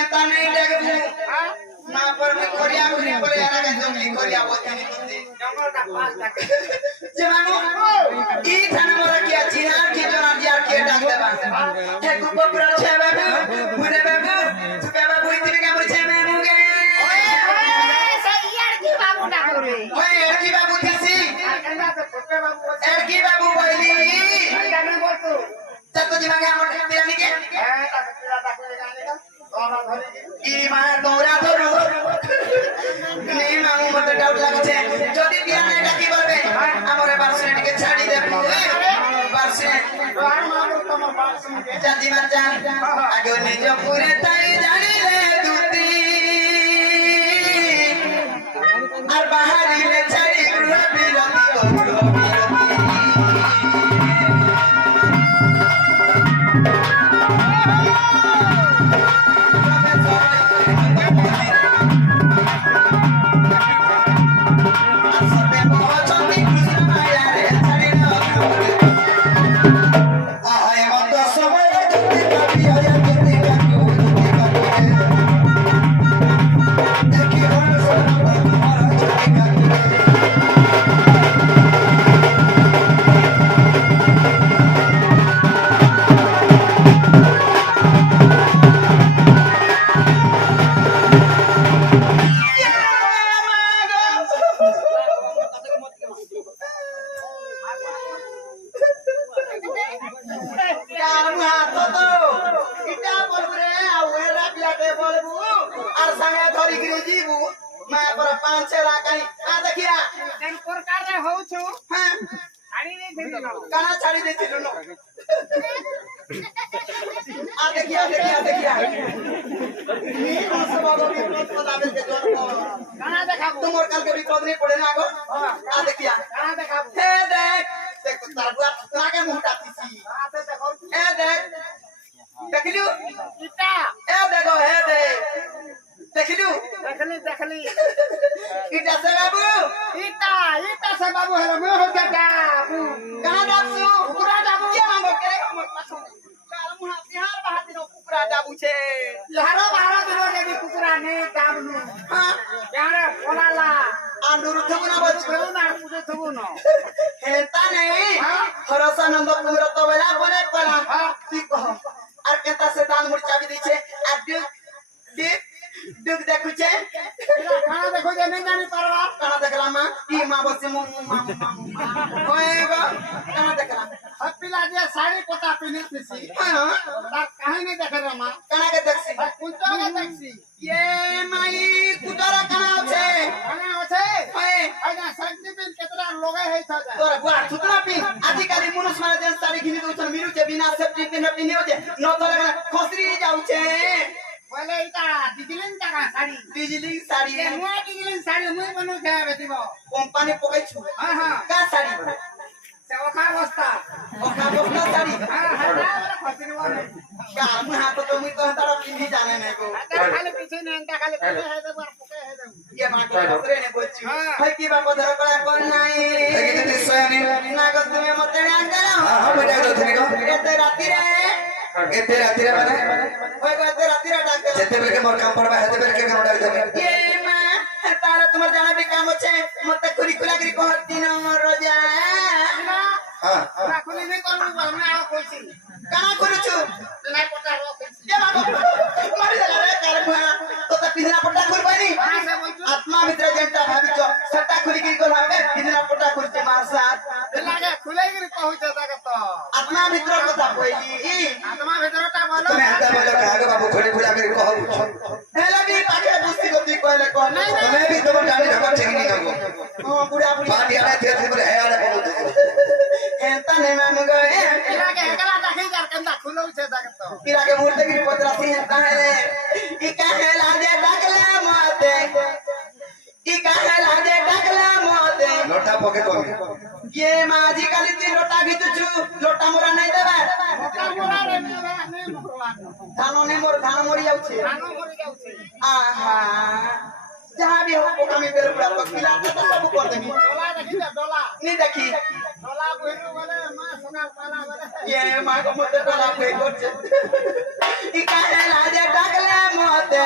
এটা নেই দেখবো না पर मैं कोरिया घुरी पर यार का जंगली कोरिया बोलते नहीं कुत्ते जंगल का पास तक जे मानो ई थाने मोर किया चिनार की जना दिया के डाक देबा हे गुप्पा पूरा छे बाबू मुने बाबू तू बाबू इतने का मुझे मैं मुगे ओए सही यार की बाबू ना करे ओए एड़की बाबू थीसी कहना तो छोटे बाबू एड़की बाबू बोली जाने बोल तू चतो दिमाग हमर बिरानी के पीड़ा ताको गाने का तोरा धरी ई मार दौरा धरो नहीं मामू मत डाउट लागছে যদি বিয়ানে ডাকি বলবে আমরে বারসনে টিকে ছাড়ি দেবো বারসনে আর মামু তোমার বাপ শুনকে জাতি মাচা আগে নিজ পুরে তাই জানিলে দুতি আর বাহারিলে ছাড়ি পুরা বিরতি করো ছাড়ি দিছিল না देखिया नी सब आगो विपद पदावे के जोर गाना देखाबो तुमर काल के विपद नहीं पड़े ना आगो देखिया गाना देखाबो हे देख तार बुआ लागे मुंहटा तीसी आते देखो हे देख देखलियो इटा हे देखो हे देख देखलियो देखली इटा से बाबू इटा से बाबू हेलो मैं हो जा बाबू गाना दासु पूरा दाबू के मांगो के हम पाछो मुहा बिहार बाहर दिनो कुकुरा दाबू छे लहरो बाहर दिनो के कुकुरा ने दाबनु हां यार बोलाला आंदुरु थबुना बचु ना पूजे थबुनो हेता नहीं हरसानंद कुमरा तो बेला बने पला की कह आर केता से दान मुर्चा भी दी छे आ दुख देखु छे खाना देखो जे नहीं जानी परवा काना देखला मां ई मां बसे मु होएगा काना देखला हप्पीला जे साड़ी पोता पिनी थी हां ता काहे नहीं देखे रे मां काना के देखसी कुंचो के देखसी ये माई कुतरा काना छे खाना होछे होए आइना शक्ति पिन केतरा लोगे है था तोरा बुआ छुतरा पिन अधिकारी मनुष्य माने देन साड़ी घिनी दउ छन मिरु छे बिना सेफ्टी पिन पिनी हो छे न तो लगना खसरी जाउ छे बोले इटा डिजिलिन का साड़ी बिजली साड़ी ये मुआ डिजिलिन साड़ी मुई बनो के बेतिबो कंपनी पकै छु हां हां का साड़ी से ओखा बस्ता साड़ी हां हां वाला खसरी वाला का मु हाथ तो मुई तो तारा पिंडी जाने ने को खाली पीछे ने अंता खाली पीछे है तो पके है तो ये मां को खसरे ने बोची भाई की बाप धर कला कोन नाही देखि ते सोयानी ना को तुम्हें मते ना करो हां बेटा तो थने को एते राती रे माने होय को एते राती रे डाक दे जेते बेल के मोर काम पड़बा हेते बेल के डाक दे ये मां तारा तुम्हार जाना भी काम छे मते खुरी खुलागरी कहती न रोजा हां राखुली नहीं करू हमने आओ कोसी काना करू छु नहीं पता रो कोसी ये बाबू मारी दला रे कारभा तो त पिजना पट्टा खुल पानी हां से बोल आत्मा मित्र जनता भाभी छ सट्टा खुली की कोला में पिजना पट्टा खुल के मार साथ लागे खुलेगिरी पहुंचे तक तो आत्मा मित्र কথা কইলি आत्मा भीतरटा बोलो তুমি হাতে বলো কাগো বাবু খুলি খুলা করে কহ হেলা বি পাকে বুঝতি গতি কইলে কহ তুমি भी তোমার গাড়ি ঢাকা ঠিক নি গো ও বুড়া বুড়ি পাটি আলে ধীরে ধীরে হে আলে বলো এন্তা নে মান গए लागे एकला देखि जार कंदा खुलो छे तक तो किरा के मूर्ति की पतरासी एंता है रे ई कहेला जे डगला माते ई कहेला जे डगला माते लोटा पके कोमी ये माजी काली तीन लोटा घिचुछु लोटा मोरा नहीं देबा लोटा मोरा रे नहीं भगवान धानो ने मोर धानो मोरी जाउ छे धानो मोरी जाउ छे आहा जहां भी हो पोका में बेर पूरा तो खिला तो सब कर देबी डोला देखि डोला नहीं देखी डोला बुहिरो वाले मां सोना पाला वाले ये मां को मत डोला पे कर छे ई कहेला जे डगला माते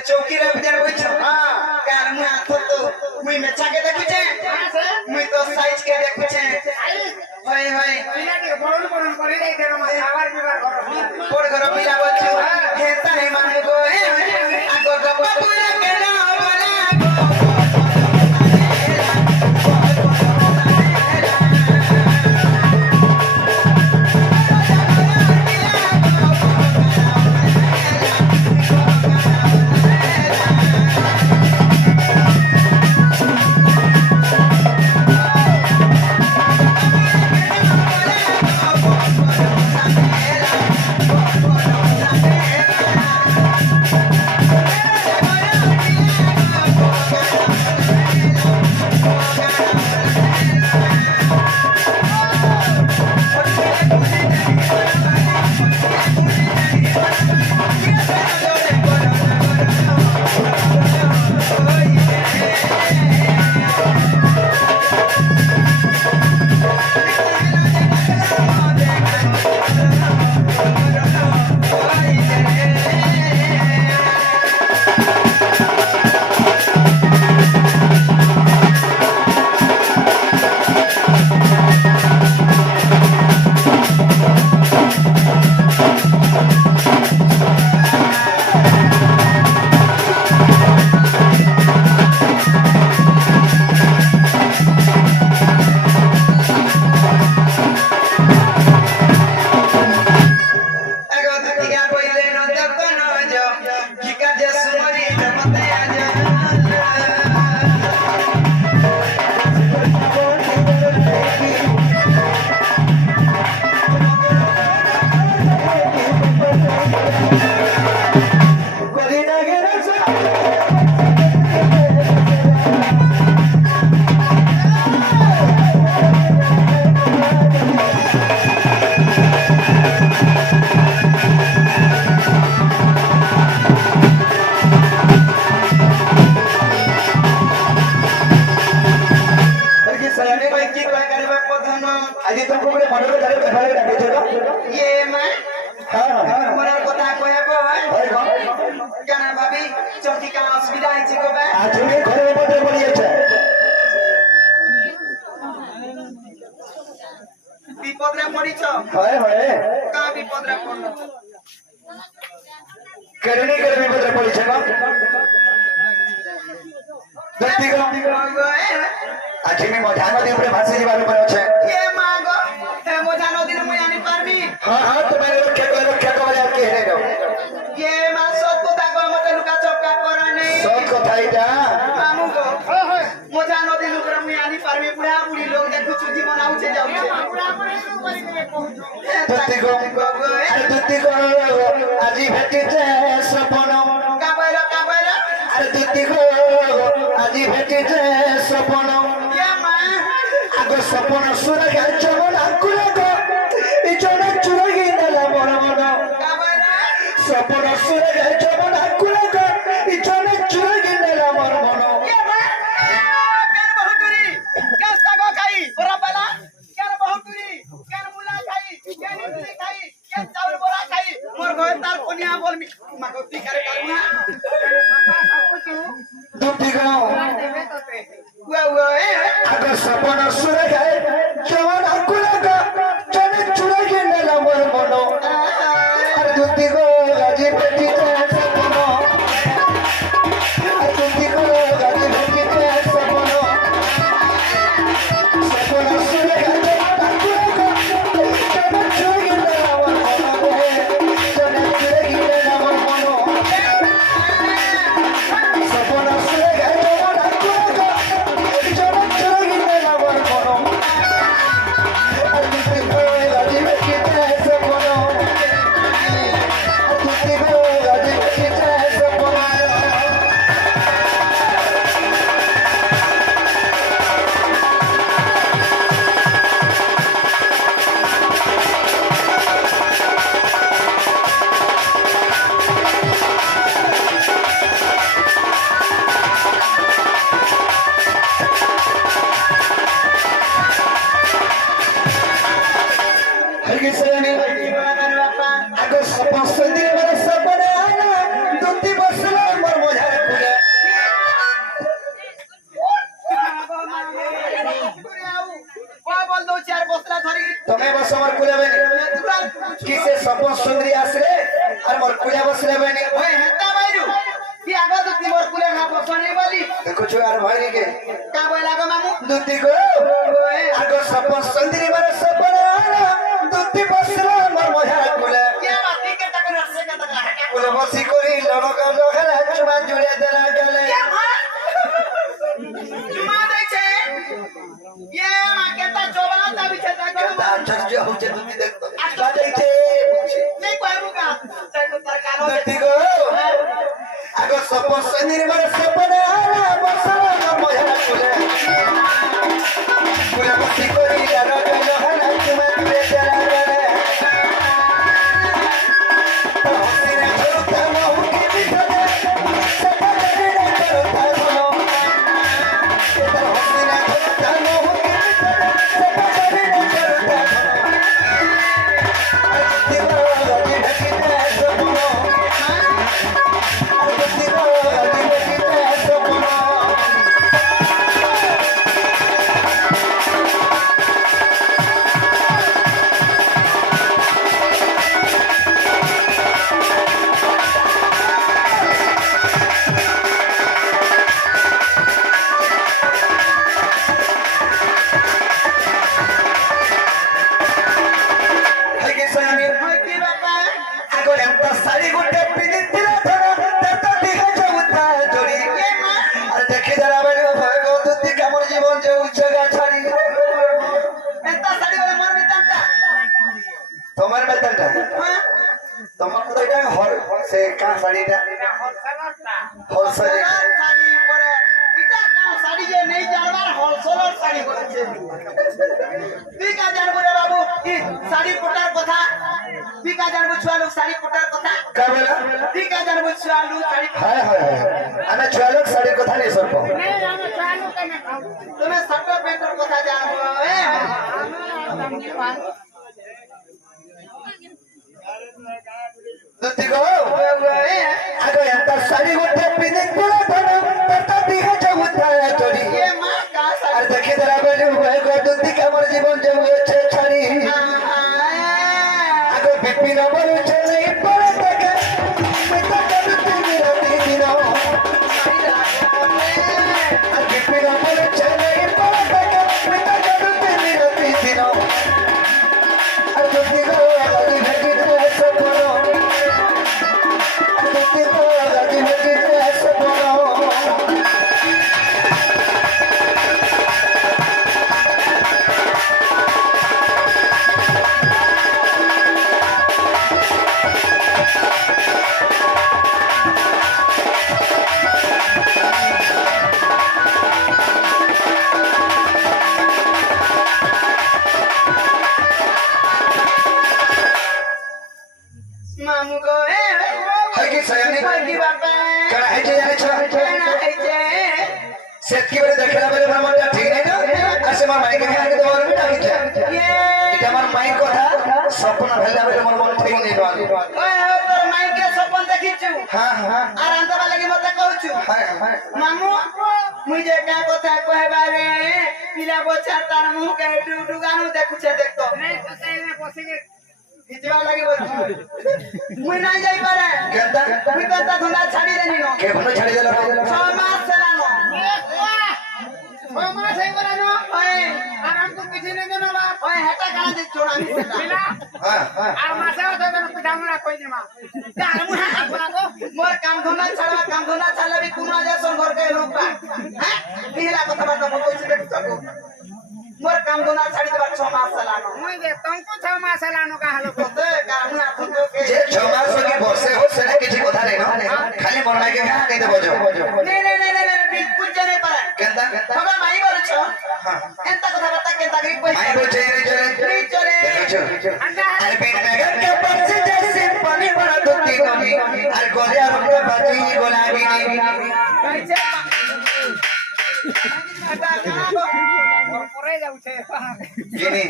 चौकी रे भजन बैठ कार मु आथो तो मुई मेछा के देखु छे मुई तो साइज के देखु छे होय होय पिला के बड़न बड़न पड़ी जाई थे हम आवार बिवार घर कोड घर पिला बोलछु हे तारे मान गो आगो गो बाबूरा के ना আজি তো কোনে মানুষ ধরে বেফারে ডাকেছে না ये मैं হ্যাঁ मोर কথা কয়া কয় হয় গো কেন ভাবি চকি কা অসুবিধা হইছে গো বে আজ তুমি ঘরের মধ্যে বলিয়েছে বিপদরে পড়িছ হয় হয় কা বিপদরে পড়ল করনি করে বিপদে পড়েছে না ব্যক্তিগত আজ আমি মজা নদী উপরে ভাসে যাবার উপরে আছে ये मागो हे मोजा नदी मुई आनी पारबी হ্যাঁ হ্যাঁ তোমার রক্ষা করে আর কি হেরে দাও ये मा সব কথা গো মতে লুকা চপকা করা নেই সব কথা এটা আমু গো মোজা নদী উপরে মুই আনি পারবি বুড়া বুড়ি লোক দেখুছু জীবন আউছে যাউছে বুড়া বুড়ি লোক বলি তুমি কহুছো দুতি গো আজি ভেটিছে সপন কাবাইলা কাবাইলা আরে দুতি গো আজি ভেটিছে সপন ये मा আগো সপন সুরে গাছ মন আকুলে গো এই জনে চুরগি নেলা বড় বড় সপন সুরে গায় যমন আকুলে গো ইজনে চুরে গিনেলা মর মন কেন বহুতুরি কেন সাগো খাই বড় পালা কেন বহুতুরি কেন মুলা খাই কেন ইডলি খাই কেন চাউল বড়া খাই মোর ঘর তার কোনিয়া বলমি মাগো ভিখারে কারুনা দুটি গো ওয়া ওয়া আগ সপন সুরে গায় যমন আকুলে গো ইজনে চুরে গিনেলা মর মন আর দুটি গো গাজি পেটি সপন আর দুটি গো গাজি পেটি সপন সপন সুরে গায় যমন আকুলে গো ইজনে চুরে গিনেলা মর মন ইজনে চুরে গিনেলা মর মন সপন সুরে গায় যমন আকুলে গো ইজনে চুরে গিনেলা মর মন আর দুটি গো গাজি পেটি সপন আর দুটি গো গাজি পেটি সপন हरगिसनी आगो सपन संदी मेरे सपने आना दुती बसला मर मजा कुले बोल दो चार बोतला धरी तुम्हें बस मर कुले बेनी किसे सपन सुंदरी आसरे और मर कुले बसले बेनी ओए हत्ता मारू कि आगो दुती मोर कुले ना बसने वाली देखो जो यार भाई के का बोला गो मामू दुती को आगो सपन संदी मेरे सपने आना दुती बसला मर मजा कुले क्या बात है के तक रसे का तक हटा कुले बसी कोरी लड़ो का लोगला चुमा जुड़े देना गले क्या मां जुमा दे छे ये मां केता जोबना ता बिछे ता करो आश्चर्य हो जे दुती देखतो का देते नहीं कहू का तेरे सरकारो दुती को आगो सपन संदी मेरे सपने आना बसला मर मजा कुले कुले बसी कोरी लड़ो का लोगला चुमा जुड़े देना गले हसीना करूता महू की बिछड़े सपने बिना करूता मनो हसीना करूता महू की बिछड़े सपने बिना करूता मनो अरे दिवाली ढकी ते सपनो अरे दिवाली ढकी ते सपनो हरगिसनी होय की बापा आगो एंता साड़ी गुटे पिनितिला धरा तेता दिगा जउता जोड़ी ये मां अरे देखि जरा बेनी भागो दुती कामर जीवन जे उच्चगा छाड़ी एता साड़ी वाला मोर मितंता তোমার বেতনটা हां তোমার তো এটা হল সে কা শাড়িটা হোলসেল साड़ी परे इटा का साड़ी जे नहीं जानबार होलसेलर साड़ी बोलछे ठीक आ जानबो रे बाबू की साड़ी पटार कथा ठीक आ जानबो छुआ लोग साड़ी पटार कथा का बेला ठीक आ जानबो छुआ लोग साड़ी हाय हाय हाय আমি ছয়লোক শাড়ির কথা নেই সরব তুমি শর্ট প্যান্টের কথা জানবো এ দুতি গো আগে এত শাড়ি গুটে পিনিতিলা ধরা তেতা দিগা জউতা জড়ি ये मां का আর साड़ी দেখি জরা বেনি ভাগো দুতি কামর জীবন যে উচ্চ ছাড়ি आगो बिपिन बरु चले पर तक मिता करते मेरा दिन आ बिपिन बरु चले पर तक मिता करते मेरा दिन मामू को है कि सयानी की बापा करा है जे जाने छ केना है जे सेत की बेरे देखला बेरे हमर मन ठीक नहीं ना ऐसे मार माइक है के दवर में डाकी छ ये এটা আমার মাইক কথা স্বপ্ন ভেলা বেলে মোর মন ঠিক নেই বাল ओए हो तोर माई के सपन देखिछु हां हां আর আনতা লাগি মতে কইछु हां हां मामू मुई जे का কথা কইবারে পিলা বচ্চা তার মুহ কে ডুগানু দেখুছে দেখতো नहीं तो सही में पसीगे खिचवा लगी बोलछु मुई ना जाई पारे কেনতা मुई কথা ধন্দা ছাড়ি দেনি নো কে ভনো ছাড়ি দেলা 6 মাস চলানো मामा सही करानो ओए आराम को किसी ने देना बा ओए हटा काना दे छोड़ा मी मिला हां हां আর মাসে তো কেন পিঠামুড়া কই দিমা তার মুহা আপনা তো मोर काम धंधा छाड़ा काम धंधा छाड़ा भी कुना जा सोन घर के लोग बा हैं पिहला কথা বার্তা বলছো দেখ সको मोर काम धंधा छाड़ी देबा 6 मास चलानो मुई दे तुमको 6 मास लानो का हालो को तो कामुना तुमको के যে 6 মাস কি বর্ষে हो সেটা কিছু কথা নাই না খালি মন মাইকে হ্যাঁ কই দেবো जो नहीं नहीं नहीं नहीं बिल्कुल जाने पारे কেনতা बाबा माई बोलছো एंता কথা বার্তা কেনতা কই কই মাই বলছে রে চলে नहीं चले দেখো अंडा अरे पेट में घर के बरसे जैसे पानी भरा धोती नमी अरे गोरिया हमका बाजी गुलाबी कैसे हटा कहां गो और परे जाऊ छे गिनी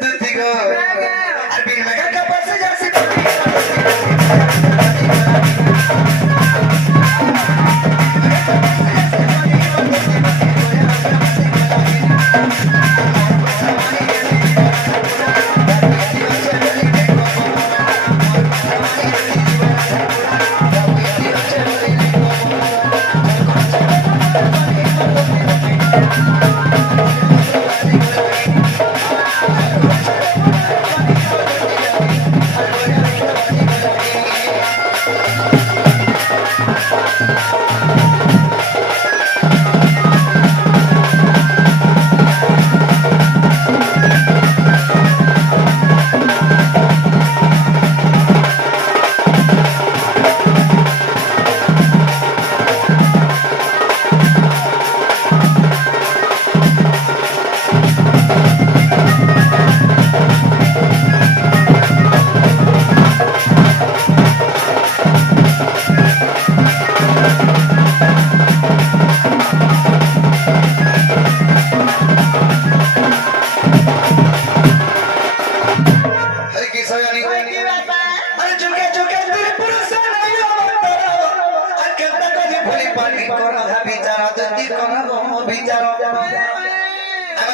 दूधी गो अरे पेट में घर के बरसे जैसे पानी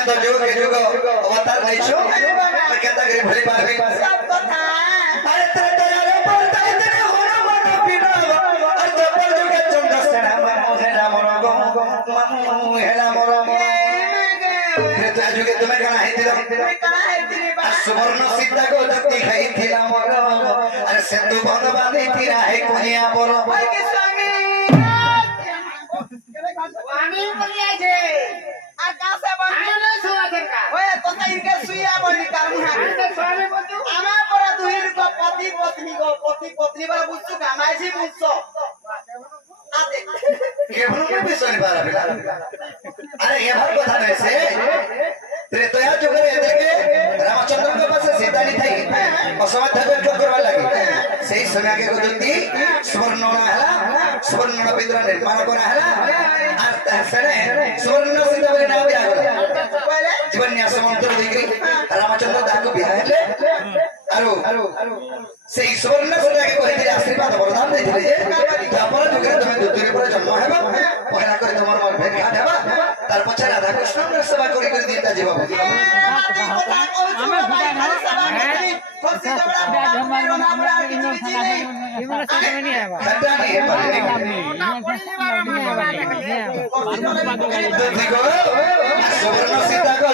तो जो के जो अवतार नहीं छो मैं कहता कि भली पारबी सब कथा अरे तेरे दयाले पर ताई तेरे होना मन पिना अरे तो पर जो के चंद सेना मनो हेला मनो गो मनु हेला मनो रे तो जो के तुम्हें कना हेतिला सुवर्ण सीता को जति खाइथिला मोर अरे सिंधु भगवान थिरा है कोनिया बोलो भाई के स्वामी स्वामी बोलिया छे आकाश बन आने सुवा सरका ओए तो इनके सुइया बोली कामुना आने स्वामी बोलू आमा परा दुहिर को पति पत्नी वाला बुझछु का माझी बुझছো आ देख के भलो में सोनी पारा बिला अरे ये हर कथा नहीं से त्रेतया जुग रे देखे रामचंद्र के पास सीता नहीं थई असमर्थ को करवा लगी सही समय के गुजती स्वर्ण हला स्वर्ण पिंजरा निर्माण करा हला आ सने स्वर्ण सीता बोले नाम दिया गला पहले जीवन न्यास मंत्र दिकरी रामचंद्र दाको बिहार ले आरो सही स्वर्ण सीता के कहि आशीर्वाद वरदान देथिले जे तापर जुग रे तुम दुतरे पर जन्म हेबा पहला करे तुमर मन भेट घाट हेबा तार पछे राधा कृष्ण के सेवा करी करी दिता जीवा सुवर्ण सीता को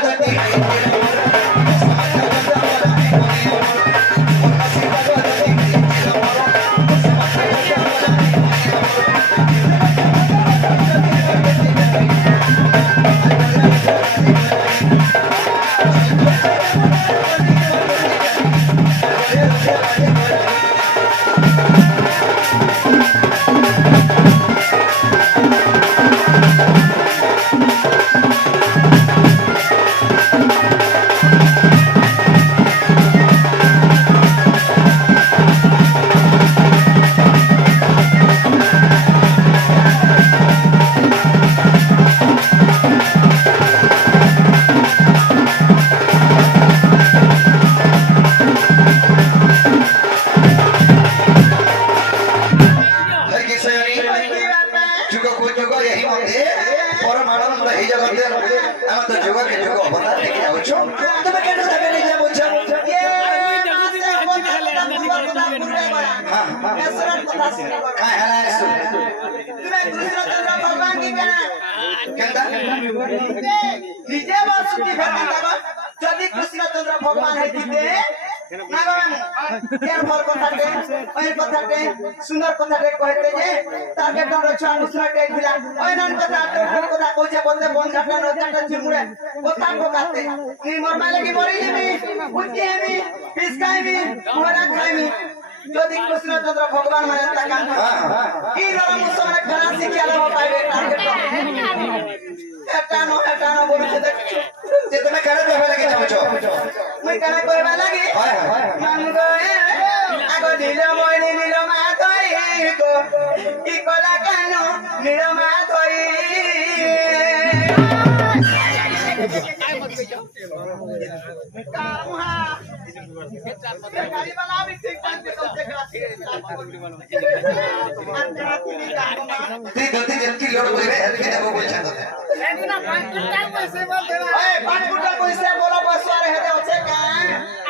এই জগতে আমার তো যুগকে যুগ অবতার দেখে যাচ্ছ তুমি কেন তাকে নিজে বলছো নিজে বসতি যদি কৃষ্ণচন্দ্র ভগবান হইতে না কেন বল কথাতে ওই কথাতে সুন্দর কথাতে কইতে যে তাকে ডর ছড়া মুসরাতে দিলা ওই নন কথা কথা কইছে বলতে বন্ধটা নটাটা চিমুড়ে কথা কোকাতে নি মরমা লাগি মরি যাবি বুঝি আমি পিসকাইবি মোরা খাইবি যদি কৃষ্ণচন্দ্র ভগবান মানে তাকান কি নরম মুসলমান খানা শিক্ষা লাভ পাইবে টার্গেট এটানো বলছে দেখছো যে তুমি কেন কইবা লাগি যাচ্ছ মই কেন কইবা লাগি মান গয়ে আগো নীল মণি নীল মা তই গো কি কলা কেন নীল মা তই গাড়ি वाला भी ठीक टाइम पे कम से कम তুই গতি যেমন লোড কইবে এদিকে দেব বলছেন তো এদিনা 5 কুইন্টাল পয়সা বল দেবা ए 5 कुंटल पैसा बोला बसवा रहे थे ओसे का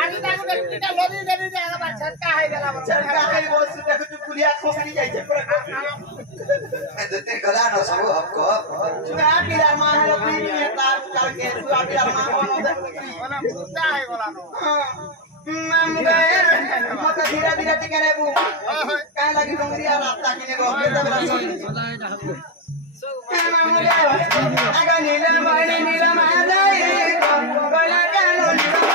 আজি তাকু একটা লদি দেবি যে আমার ছটকা হয়ে গেল सरकार के बोल से देख तू पुलिया खोखरी जाई छे मैं दुती गला न सब हमको चुरा पिला मां है लोग में तार करके चुरा पिला मां ওনা মুদ্দা হয়ে গেল माम गए मत धीरे धीरे टिकने बु काहे लगी डोंगरिया रास्ता किने गो बेटा बेटा सुन माम गए आगा नीला मणि नीला मादाई गला कानो नीला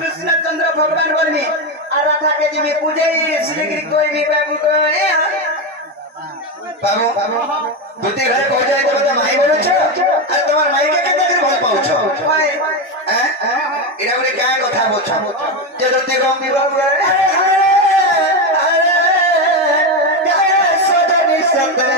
कृष्णचंद्र भगवान बोलनी और राधा के जी में पूजे श्री कोई भी बाबू को बाबू दुती घरे को जाए तो बता माई बोलो छ আর তোমার মাইকে কেন করে ভাল পাউছ হ্যাঁ এরা বলে কায় কথা বলছ যে দুতি গঙ্গি বাবু আরে কায় সদনি সতে